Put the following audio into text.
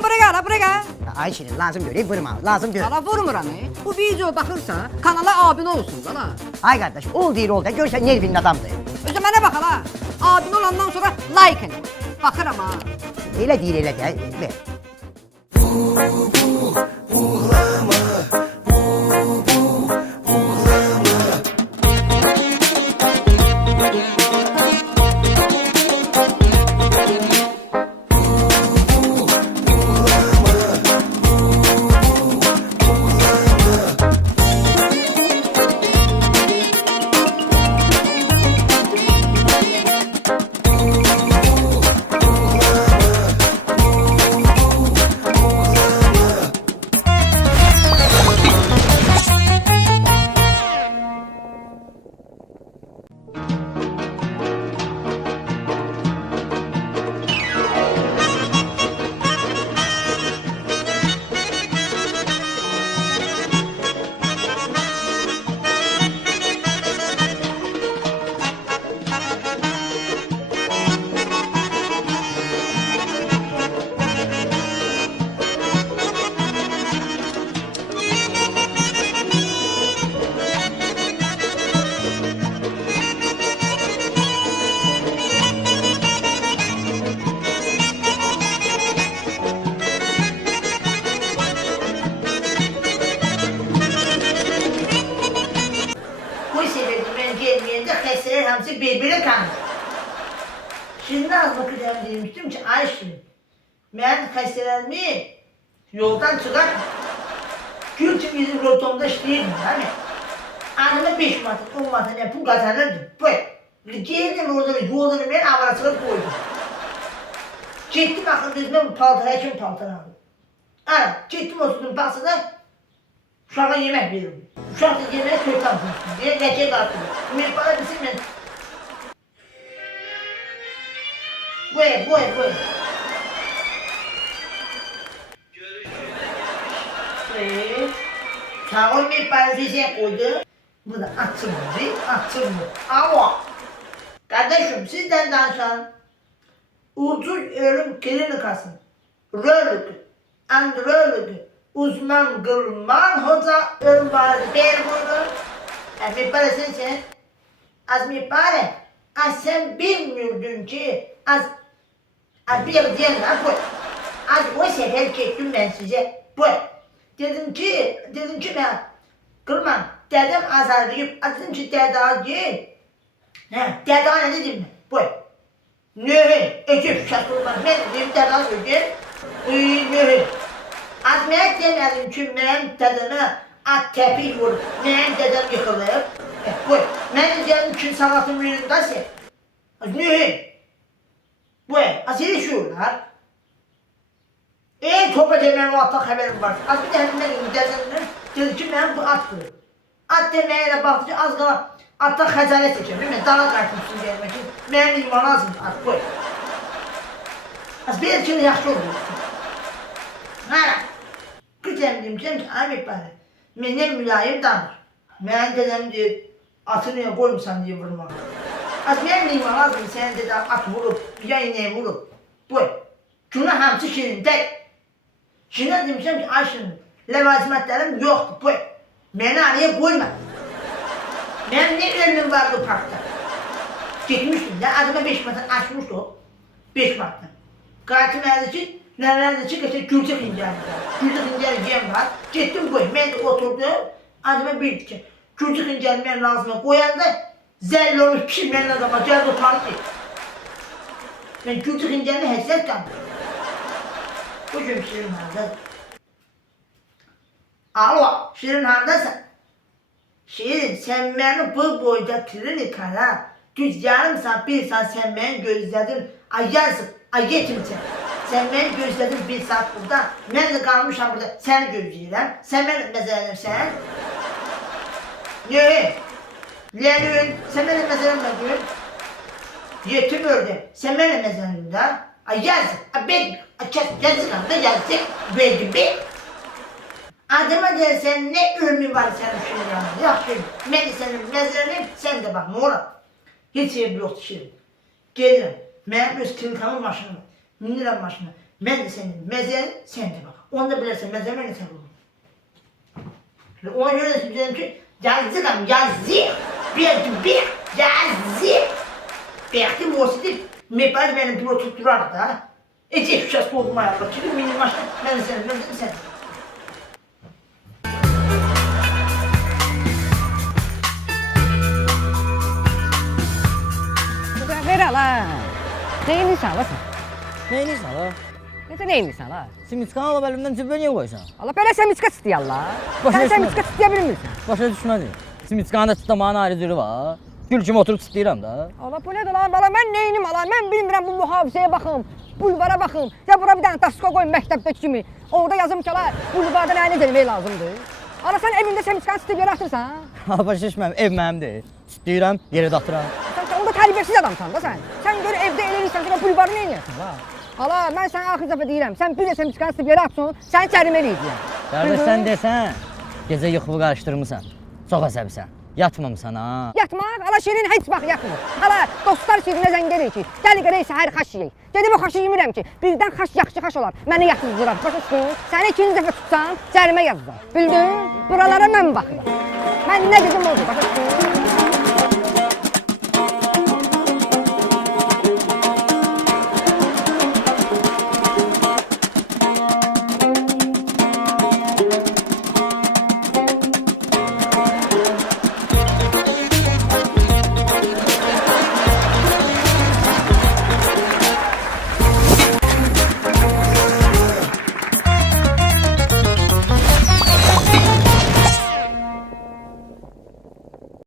Lan buraya, buraya. Ay Şirin lazım göreyim vurma lazım gör. Sana vurmuram. Bu video baxırsa kanala abunə olsun da. Ay kardeş ol değil ol da görsen Nervin'in adamdır. Özü mənə bax hala. Abunə olandan sonra like elə. Baxıram ha. Öyle değil öyle de. Ver. Xəstələr hamısı bir-birinə tanır. Şimdi az bakacağım demiştim ki Ayşin, mən xəstələrimi yoldan çıxar, gül ki bizim rotomda işləyirdim, değil mi? Anıma 5 manat, 10 manat ne pul kazanırdım. Böyle geldim orada yolları ben avarasına koydum. Gittim akıl gözüme paltara kim paltar aldım. Ana, gittim oturdum pasada, uşağa yemek veririm. Uşaq da yemeğe kötü almışsın diye leke dağıttım. Ümit bana desin ben. Buyur. Sağ ol Ümit bana fişe koydu. Bu da atılmadı. Ama kardeşim sizden danışan ucuz ölüm klinikası, androloji, uzman Gülman Hoca ölüm vardı. Ben bunu, mi pare sen, az mi pare, sen bilmiyordun ki, bir diyen bu, az o sefer gittim ben size, bu. Dedim ki ben, Gülman, dedem azarlayıp, dedim ki dede gel. Dede ne dedim ben, bu. Ne? Ekip şaşırmaz, ben dedim dede gel. Ne? Azmiyet demedim ki benim dedeme at tepi vur, benim dedem yıkılır. Bu, ben dedim ki sanatım yerindeyse. Ne? Bu, asili şuurlar. Topa demeyen o attan haberim var. Az bir tane benim dedemden dedi ki ben bu attır. At demeyle baktıca az kala attan xəcalə çəkir, değil mi? Dana qartmışsın gelmek için. Benim iman azım at, bu. Az bir kere yaxşı olur. Dedim ki Ahmet bari, məndən mülayim danır. Mən dedəm deyir, atı niyə qoymuşsan diye vurmağa. Az mən neyim lazım, sən dedəm at vurub, ya ineği vurub. Bu, günah hamısı Şirindək. Şirinə demişəm ki Ayşin, ləvazimətlərim yoxdur, bu. Məni araya qoyma. Mənim ne ölümüm vardı o parkta. Gitmişdim de, adıma 5 manat açmışdı o. 5 manatdan. Qayıtım əldi ki, nerelerde çıkırsa Gülçek İncel yem var. Gittim koy. Ben de oturdum. Adıma bir ki Gülçek İncel ben lazıma koyanda zelli olmuş pişirmenin adama geldi utandı. Ben Gülçek İncel'le hesret kaldım. Bugün Şirin harda. Alo, Şirin hardasın? Şirin, sen beni bu boyda klinikana düz yarım saat, bir saat sen beni gözledin. Ay yazık, ay yetimsin. Sen beni gözledin bir saat burada. Ben de kalmışım burada seni gözleyirəm. Sen beni mezelenirsən. Ne? Lenün, sen beni mezelenmedin. Yetim öldü. Sen beni mezelenir de. Ay yazık, ay ben, yazık da yazık. Böyle bir. Adıma dersen ne ölümün var senin şirin yanında. Yok şirin, ben senin mezarını sen de bak ne olur. Hiç şey yoktu şirin. Gelirim, benim öz klinikamın başına, minirəm başına. Mən də sənin məzəni sən də bax. Onu da bilərsən, məzə mənə sən olur. Ona görə də dedim ki, yazıqam, yazıq. Bir, yazıq. Bəyəkdə mosidi, məbəz mənim bir oturtdurar da. Ecək şükəs olmaya bak. Çünki benim başım, mən də sənin, məzəm sən. Ver ala. Neyinirsən ala sən? Neyinirsən la? Necə neyinirsən ala? Simitskan alıb əlimdən cibə niyə qoysan? Allah belə semiçka istəyirlər. Başa Sən düşmədim. semiçka istəyə bilmirsən. Başa düşmədim. Simitskanın da çıtlamağın ayrı cürü var. Gül kimi oturub çıtlayıram da. Allah bu nədir lan bala? Mən neyinim ala? Mən bilmirəm bu mühafizəyə baxım. Bulvara baxım. Ya bura bir dənə dasko qoyun məktəbdəki kimi. Orada yazım ki, ala bulvarda nə eləmək lazımdır. Ala sən evində semiçkanı istəyib yerə atırsan. Başa düşmədim. Ev mənimdir. Çıtlayıram, yerə də atıram. Sən onda tərbiyəsiz adamsan da sən. Sən gör evdə elə edirsən, sən bulvarı nə edirsən la? Ala mən sənə axır dəfə deyirəm. Sən bir də semiçkanı istəyib yerə atsın, səni cərimə eləyəcəyəm. Qardaş sən desən, gecə yuxumu qarışdırmısan. Çox əsəbisən. Yatmamısan ha. Yatmaq, ala şirin heç vaxt yatmır. Ala dostlar şirinə zəng edir ki, gəl qərək səhər xaş yeyək. Gedib o xaşı yemirəm ki, birdən xaş yaxşı xaş olar. Məni yatırdılar. Başa düşdün? Səni ikinci dəfə tutsam, cərimə yazacaq. Bildin? Buralara mən baxıram. Mən nə dedim oldu, başa düşdün?